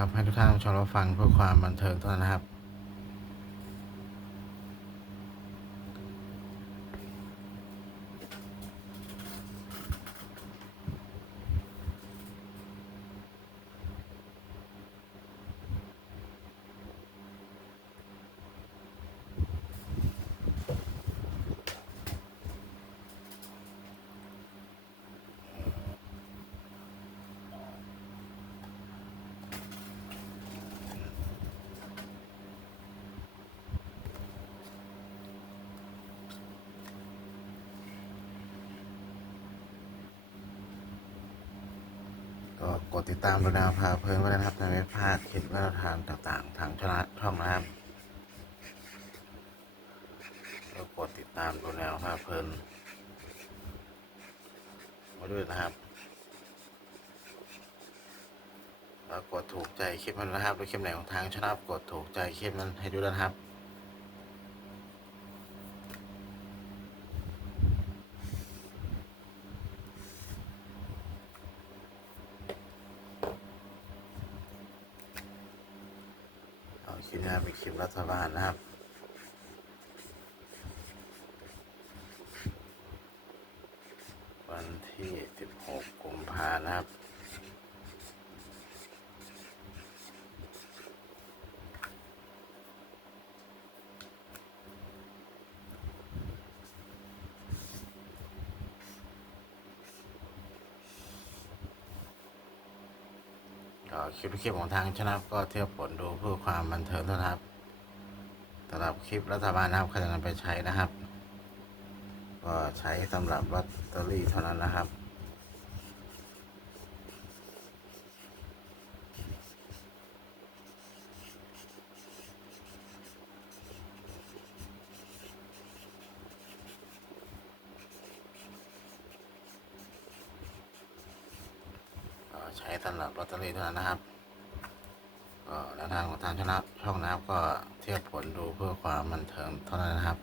ครับให้ทุกท่านชมรับฟังเพื่อความบันเทิงเท่านั้นนะครับ ก็กดติดตามดูแนวพาเพลินไว้ด้วยนะครับจะไม่พลาดคลิปและแนวทางต่างๆ ทางช่องช่องนะครับก็กดติดตามดูแนวพาเพลินไว้ด้วยนะครับแล้วกดถูกใจคลิปมันนะครับดูคลิปไหนของทางช่องกดถูกใจคลิปนั้นให้ด้วยนะครับ คลิปหน้าเป็นคลิปรัฐบาลนะครับวันที่ 16 กุมภานะครับ คลิปคลิปของทางชนะก็เทียบผลดูเพื่อความบันเทิงเท่านั้นครับสำหรับคลิปรัฐบาลนะครับใครจะนำไปใช้นะครับ ก็ใช้สำหรับลอตเตอรี่เท่านั้นนะครับ ใช้สำหรับลอตเตอรี่เท่านั้นนะครับ ก็แนวทางของทางชนะช่องนะครับก็เทียบผลดูเพื่อความบันเทิงเท่านั้นนะครับ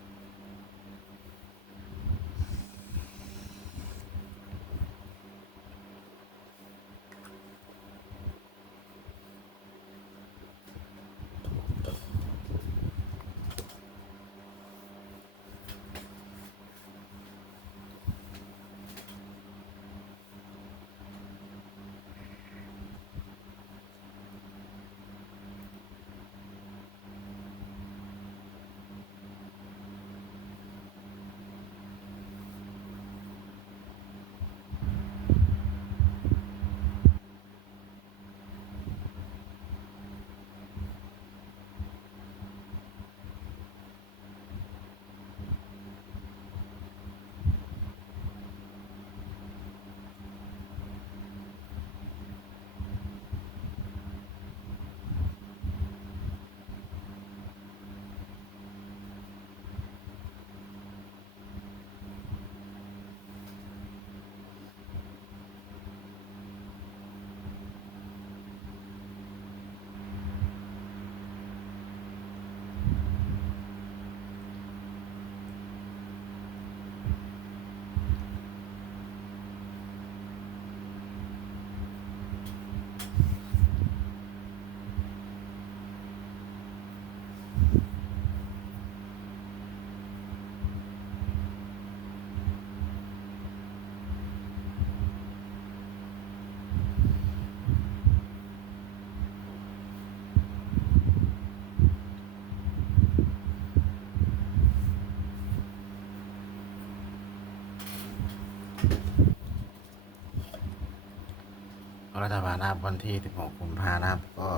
รัฐบาลนะครับวันที่ 16กุมภานะครับก็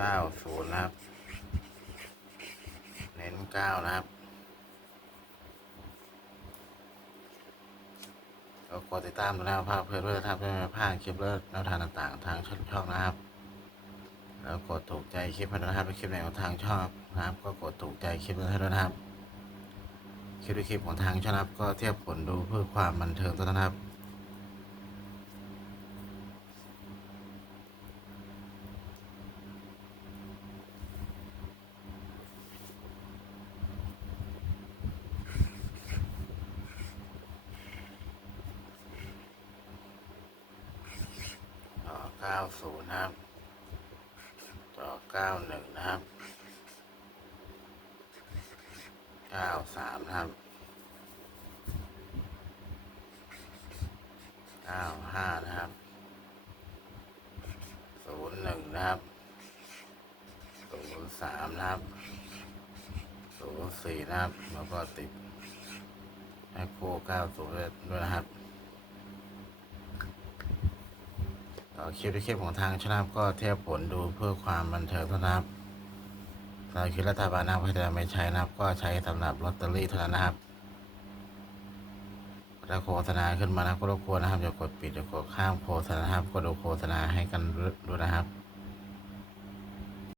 90 นะครับ เน้น 9 นะครับ ก็กดติดตามดูแลภาพเพื่อด้วยนะครับไม่ให้พลาคลิปเลิศแนวทางต่างๆ ทางช่องนะครับ แล้วกดถูกใจคลิปให้ด้วยนะครับเป็นคลิปไหนของทางช่องนะครับ ก็กดถูกใจคลิปนั้นให้ด้วยนะครับ คลิปคลิปของทางช่องนะครับก็เทียบผลดูเพื่อความบันเทิงเท่านั้นนะครับเก้าศูนย์นะครับจอเก้าหนึ่งนะครับ เก้าสามนะครับเก้าห้านะครับศูนย์หนึ่งนะครับศูนย์สามนะครับศูนย์สี่นะครับ แล้วก็ติดแอคโคเก้าศูนย์ด้วยนะครับต่อคลิปที่คลิปของทางชนะก็เทียบผลดูเพื่อความบันเทิงเท่านั้นนะครับ เราคิดรัฐบาลนะครับถ้าไม่ใช้นะครับ ก็ใช้สำหรับลอตเตอรี่เท่านั้นนะครับถ้าโฆษณาขึ้นมานะก็รบกวนนะครับอย่ากดปิดอย่ากดข้ามโฆษณานะครับกดดูโฆษณาให้กันด้วยนะครับ